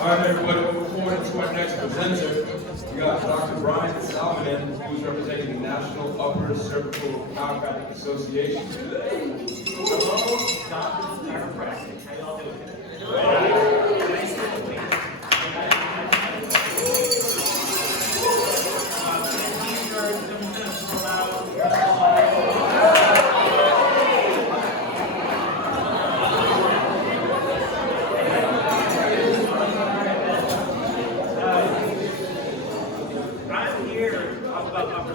All right, everybody, we'll move forward to our next presenter. We got Dr. Bryan Salminen, who's representing the National Upper Cervical Chiropractic Association today. Hello, Dr. Chiropractic. How y'all doing today? Nice to meet you. I'm here to talk about upper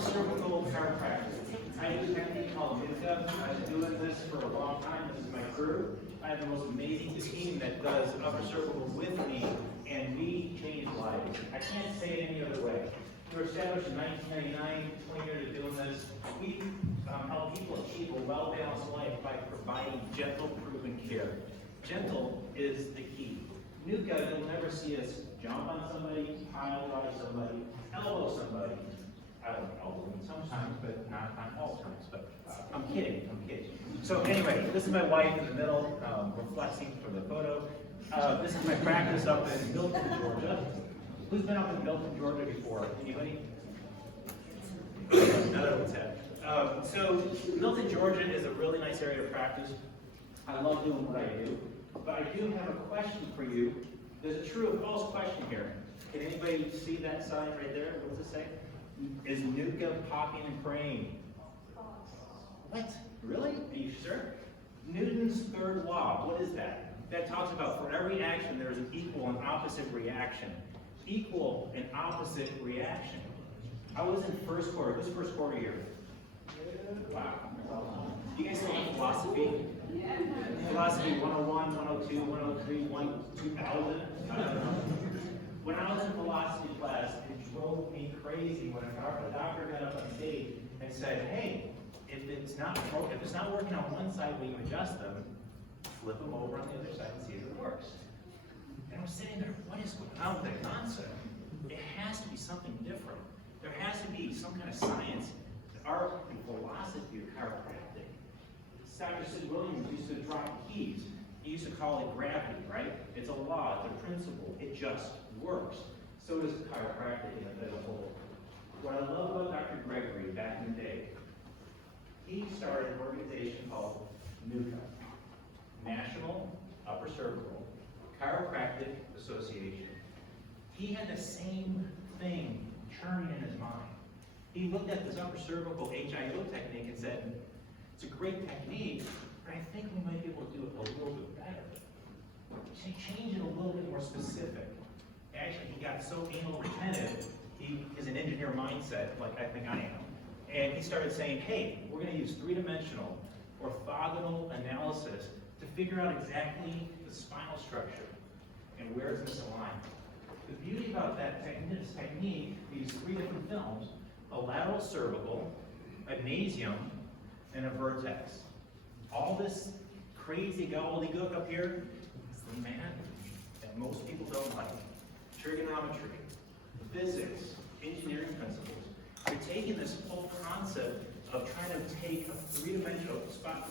cervical chiropractic. I use a technique called NUCCA. I've been doing this for a long time. This is my crew. I have the most amazing team that does upper cervical with me, and we change lives. I can't say it any other way. We were established in 1999, 20 years of doing this. We help people achieve a well-balanced life by providing gentle, proven care. Gentle is the key. NUCCA, you'll never see us jump on somebody, pile drive somebody, elbow somebody. I don't elbow them sometimes, but not on all times. But I'm kidding. So anyway, this is my wife in the middle. We're flexing for the photo. This is my practice up in Milton, Georgia. Who's been up in Milton, Georgia before? Anybody? Another one's head. So Milton, Georgia is a really nice area of practice. I love doing what I do. But I do have a question for you. There's a true or false question here. Can anybody see that sign right there? What does it say? Is NUCCA popping and praying? What? Really? Are you sure? Newton's third law, what is that? That talks about for every action there is an equal and opposite reaction. Equal and opposite reaction. I was in first quarter. Who's first quarter year? Wow. Do you guys still have philosophy? Philosophy 101, 102, 103, 2000? I don't know. When I was in philosophy class, it drove me crazy when a doctor got up on stage and said, hey, if it's not working on one side, we adjust them, flip them over on the other side and see if it works. And I'm sitting there, what is going on with that concept? It has to be something different. There has to be some kind of science, art, and philosophy of chiropractic. Dr. Sid Williams used to drop keys. He used to call it gravity, right? It's a law, it's a principle. It just works. So does chiropractic as a whole. What I love about Dr. Gregory back in the day, he started an organization called NUCCA, National Upper Cervical Chiropractic Association. He had the same thing churning in his mind. He looked at this upper cervical HIO technique and said, it's a great technique, but I think we might be able to do it a little bit better. To change it a little bit more specific. Actually, he got so anal retentive, he is an engineer mindset, like I think I am. And he started saying, hey, we're going to use three-dimensional orthogonal analysis to figure out exactly the spinal structure and where it's misaligned. The beauty about that technique, we use three different films, a lateral cervical, a nasium, and a vertex. All this crazy gobbledygook up here is the man that most people don't like. Trigonometry, physics, engineering principles. You're taking this whole concept of trying to take a three-dimensional spine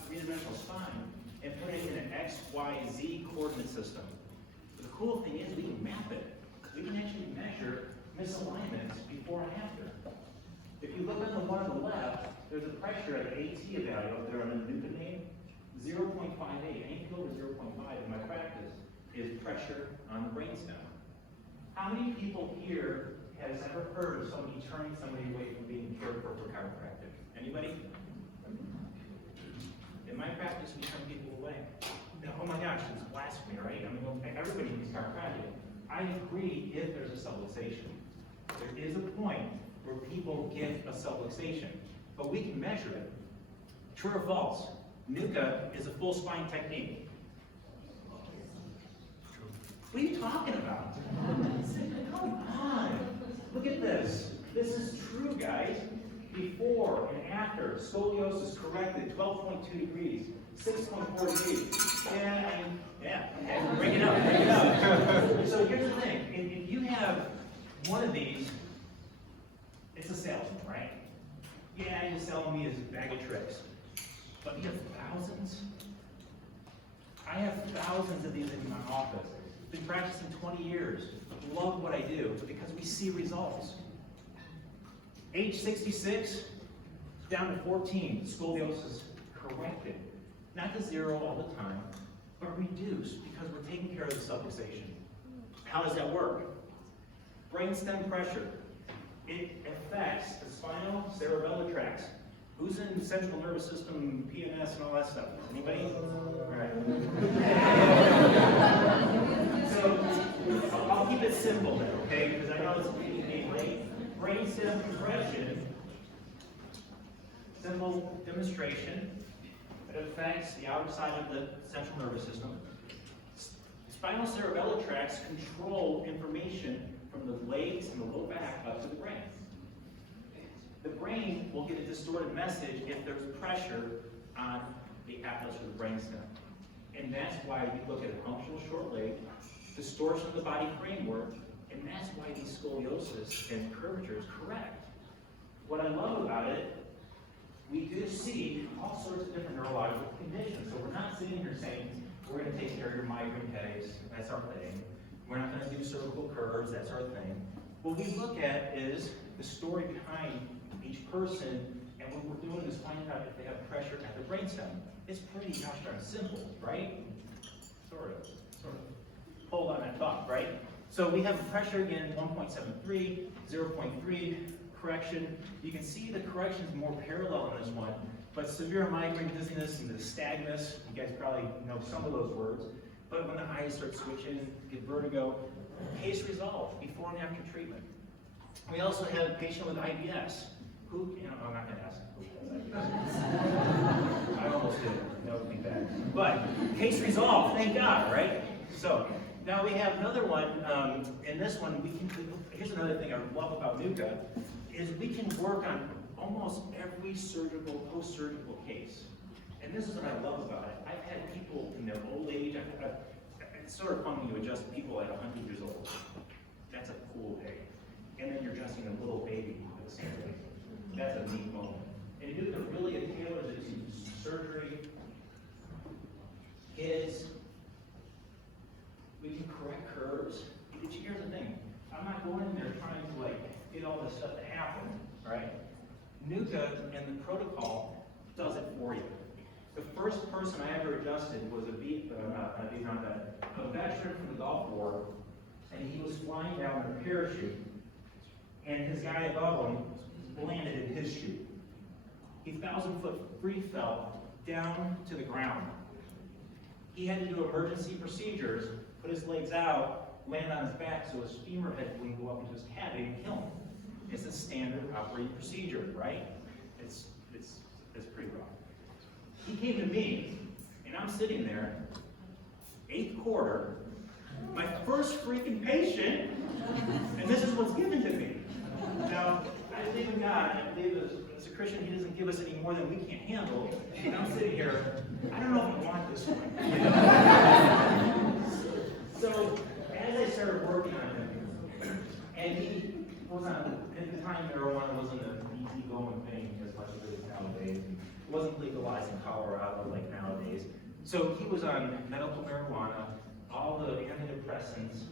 and put it in an X, Y, Z coordinate system. The cool thing is we can map it. We can actually measure misalignments before and after. If you look on the one on the left, there's a pressure at the AT value up there on the NUCCA name, 0.58. Anything over 0.5 in my practice is pressure on the brainstem. How many people here has ever heard of somebody turning somebody away from being cared for chiropractic? Anybody? In my practice, we turn people away. Oh my gosh, it's blasphemy, right? I mean, everybody needs chiropractic. I agree if there's a subluxation. There is a point where people get a subluxation, but we can measure it. True or false? NUCCA is a full spine technique. What are you talking about? Come on. Look at this. This is true, guys. Before and after, scoliosis corrected 12.2 degrees, 6.4 degrees. Yeah, bring it up. So here's the thing. If you have one of these, it's a salesman, right? Yeah, you're selling me a bag of tricks. But you have thousands? I have thousands of these in my office. been practicing 20 years, love what I do because we see results. Age 66, down to 14, scoliosis corrected. Not to 0 all the time, but reduced because we're taking care of the subluxation. How does that work? Brainstem pressure. It affects the spinal cerebellar tracts. Who's in central nervous system, PNS, and all that stuff? Anybody? All right. So I'll keep it simple then, okay? Because I know it's being late. Brainstem compression. Simple demonstration. It affects the outer side of the central nervous system. Spinal cerebellar tracts control information from the legs and the lower back up to the brain. The brain will get a distorted message if there's pressure on the atlas or the brainstem. And that's why we look at a functional short leg, distortion of the body framework, and that's why these scoliosis and curvatures correct. What I love about it, we do see all sorts of different neurological conditions. So we're not sitting here saying, we're going to take care of your migraine headaches, that's our thing. We're not going to do cervical curves, that's our thing. What we look at is the story behind each person, and what we're doing is finding out if they have pressure at the brainstem. It's pretty gosh darn simple, right? Sort of. Hold on that thought, right? So we have pressure again, 1.73, 0.3, correction. You can see the correction is more parallel in this one, but severe migraine, dizziness, and the nystagmus, you guys probably know some of those words, but when the eyes start switching, get vertigo, case resolved before and after treatment. We also have a patient with IBS, who, I'm not going to ask who has IBS. I almost did, that would be bad. But case resolved, thank God, right? So, now we have another one, in this one, here's another thing I love about NUCCA, is we can work on almost every surgical, post-surgical case. And this is what I love about it. I've had people in their old age, it's sort of fun when you adjust people at 100 years old. That's a cool day. And then you're adjusting a little baby at the same day. That's a neat moment. And you do the really tailored surgery, kids, we can correct curves. Here's the thing, I'm not going in there trying to get all this stuff to happen, right? NUCCA and the protocol does it for you. The first person I ever adjusted was a veteran from the Gulf War, and he was flying down in a parachute, and his guy above him landed in his chute. He 1,000-foot free fell down to the ground. He had to do emergency procedures, put his legs out, land on his back so his femur head wouldn't go up into his cavity and kill him. It's a standard operating procedure, right? It's pretty rough. He came to me, and I'm sitting there, 8th quarter, my first freaking patient, and this is what's given to me. Now, I believe in God, I believe as a Christian, He doesn't give us any more than we can't handle, and I'm sitting here, I don't know if I want this one. So, as I started working on him, and he was on, at the time, marijuana wasn't an easy-going thing as much as it is nowadays. It wasn't legalized in Colorado like nowadays. So he was on medical marijuana, all the antidepressants,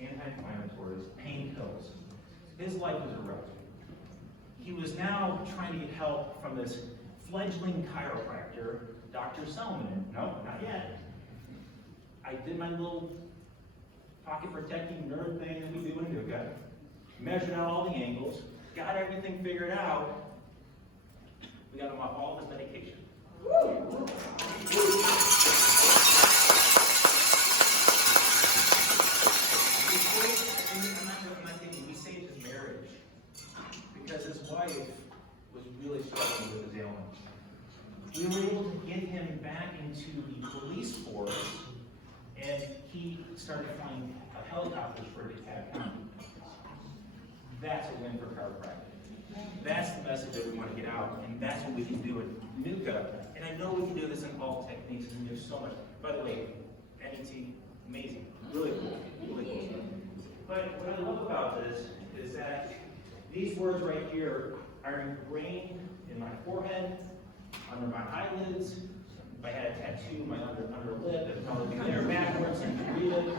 anti-inflammatories, pain pills. His life was a wreck. He was now trying to get help from this fledgling chiropractor, Dr. Salminen. No, not yet. I did my little pocket protecting nerd thing that we do in NUCCA, measured out all the angles, got everything figured out. We got him off all of his medication. I'm not thinking, we saved his marriage because his wife was really struggling with his ailment. We were able to get him back into the police force, and he started flying helicopters for DeKalb County. That's a win for chiropractic. That's the message that we want to get out, and that's what we can do at NUCCA. And I know we can do this in all techniques, and there's so much. By the way, NET, amazing, really cool, really cool stuff. But what I love about this is that these words right here are ingrained in my forehead, under my eyelids. If I had a tattoo, my under lip, it'd probably be there backwards, and you read it.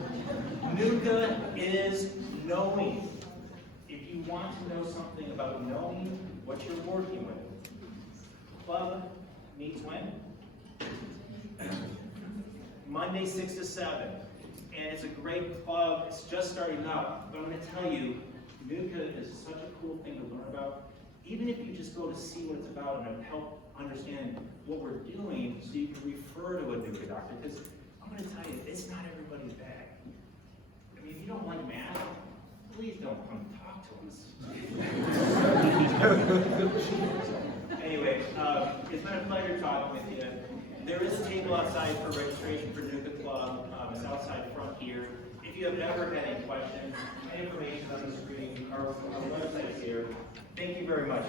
NUCCA is knowing. If you want to know something about knowing what you're working with, club meets when? Monday 6 to 7. And it's a great club. It's just starting out. But I'm going to tell you, NUCCA is such a cool thing to learn about. Even if you just go to see what it's about and help understand what we're doing so you can refer to a NUCCA doctor. Because I'm going to tell you, it's not everybody's bag. I mean, if you don't like math, please don't come talk to us. Anyway, it's been a pleasure talking with you. There is a table outside for registration for NUCCA Club. It's outside front here. If you have ever had any questions, my information on the screen, our website is here. Thank you very much.